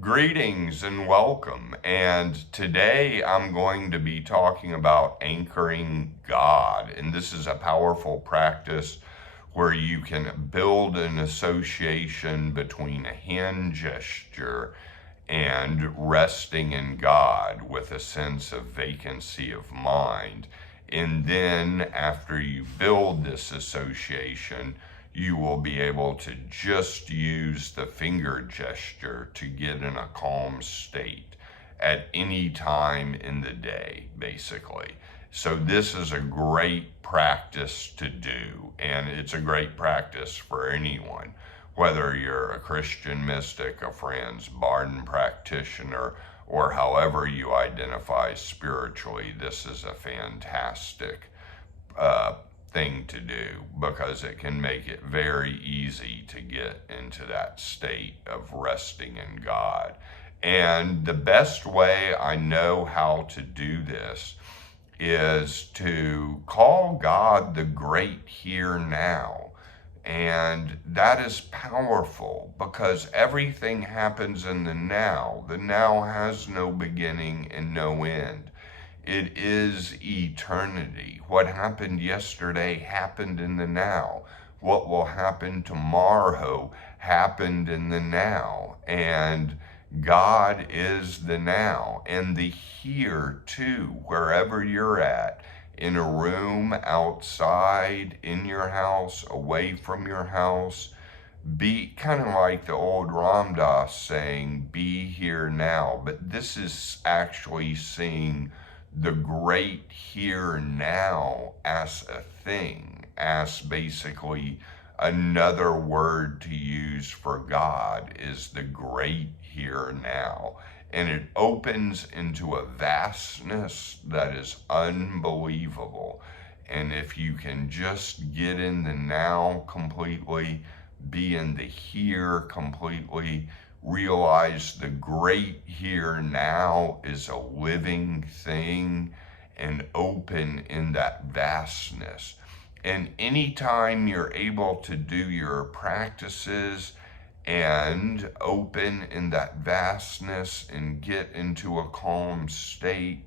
Greetings and welcome. And today I'm going to be talking about anchoring God. And this is a powerful practice where you can build an association between a hand gesture and resting in God with a sense of vacancy of mind. And then after you build this association, you will be able to just use the finger gesture to get in a calm state at any time in the day, basically. So this is a great practice to do, and it's a great practice for anyone, whether you're a Christian mystic, a Franz, Bardon practitioner, or however you identify spiritually. This is a fantastic thing to do because it can make it very easy to get into that state of resting in God. And the best way I know how to do this is to call God the great here now. And that is powerful because everything happens in the now. The now has no beginning and no end. It is eternity. What happened yesterday happened in the now. What will happen tomorrow happened in the now. And God is the now and the here too, wherever you're at, in a room, outside, in your house, away from your house. Be kind of like the old Ram Dass saying, be here now. But this is actually seeing the great here now as a thing, as basically another word to use for God is the great here now. And it opens into a vastness that is unbelievable. And if you can just get in the now completely, be in the here completely, realize the great here now is a living thing and open in that vastness. And anytime you're able to do your practices and open in that vastness and get into a calm state,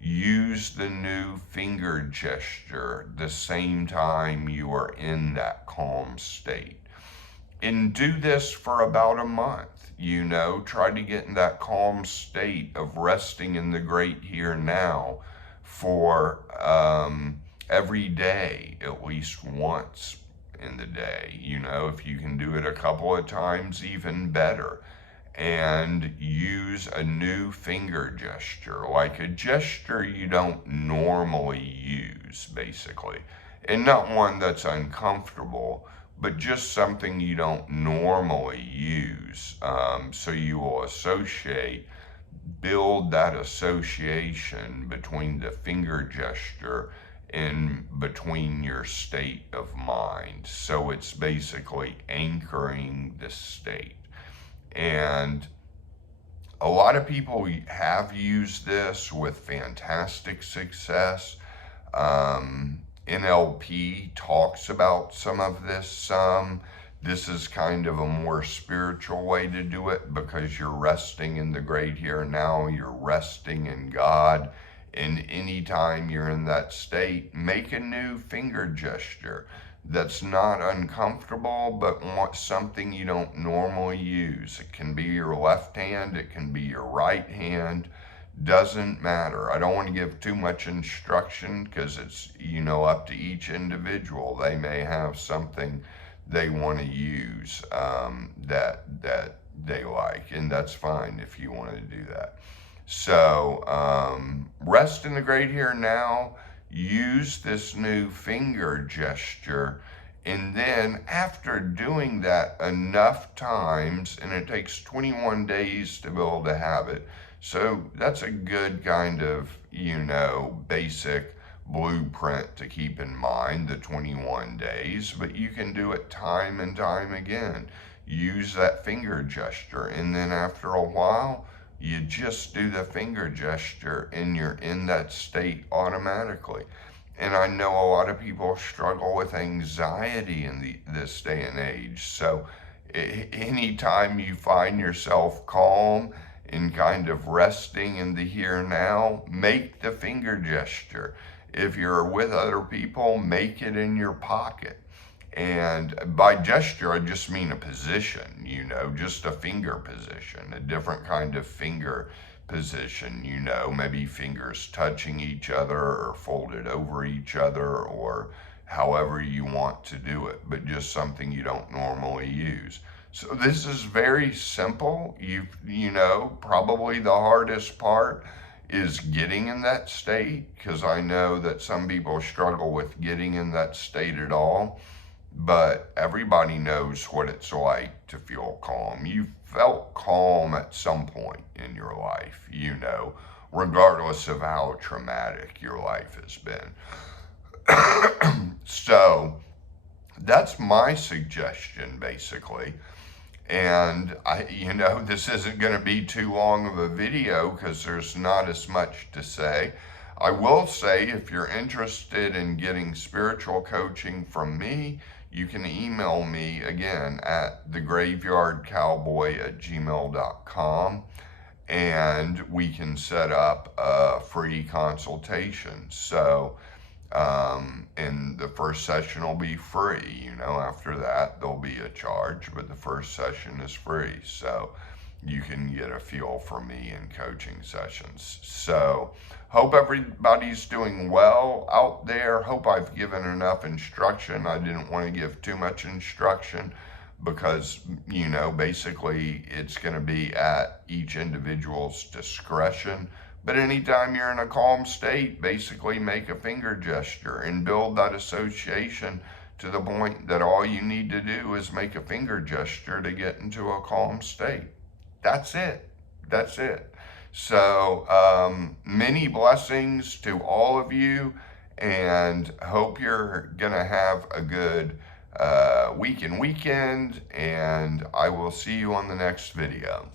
use the new finger gesture the same time you are in that calm state. And do this for about a month. Try to get in that calm state of resting in the great here now for every day, at least once in the day. If you can do it a couple of times, even better. And use a new finger gesture, like a gesture you don't normally use, basically. And not one that's uncomfortable, but just something you don't normally use. So you will build that association between the finger gesture and between your state of mind. So it's basically anchoring the state. And a lot of people have used this with fantastic success. NLP talks about some of this. This is kind of a more spiritual way to do it because you're resting in the great here and now. You're resting in God. And anytime you're in that state, make a new finger gesture that's not uncomfortable, but something you don't normally use. It can be your left hand, it can be your right hand, doesn't matter. I don't want to give too much instruction because it's, up to each individual. They may have something they want to use that they like, and that's fine if you want to do that. So rest in the great here now. Use this new finger gesture, and then after doing that enough times, and it takes 21 days to be able to have it, so that's a good kind of, basic blueprint to keep in mind, the 21 days, but you can do it time and time again. Use that finger gesture, and then after a while, you just do the finger gesture and you're in that state automatically. And I know a lot of people struggle with anxiety in this day and age. So Anytime you find yourself calm and kind of resting in the here and now, make the finger gesture. If you're with other people, make it in your pocket. And by gesture, I just mean a position, just a finger position, a different kind of finger position, maybe fingers touching each other or folded over each other, or however you want to do it, but just something you don't normally use. So this is very simple. Probably the hardest part is getting in that state, because I know that some people struggle with getting in that state at all. But everybody knows what it's like to feel calm. You felt calm at some point in your life, regardless of how traumatic your life has been. So that's my suggestion, basically. And this isn't going to be too long of a video because there's not as much to say. I will say, if you're interested in getting spiritual coaching from me, you can email me again at thegraveyardcowboy@gmail.com, and we can set up a free consultation. So, and the first session will be free. After that there'll be a charge, but the first session is free. So you can get a feel for me in coaching sessions. So hope everybody's doing well out there. Hope I've given enough instruction. I didn't want to give too much instruction because, basically it's going to be at each individual's discretion. But anytime you're in a calm state, basically make a finger gesture and build that association to the point that all you need to do is make a finger gesture to get into a calm state. That's it. So many blessings to all of you, and hope you're gonna have a good weekend, and I will see you on the next video.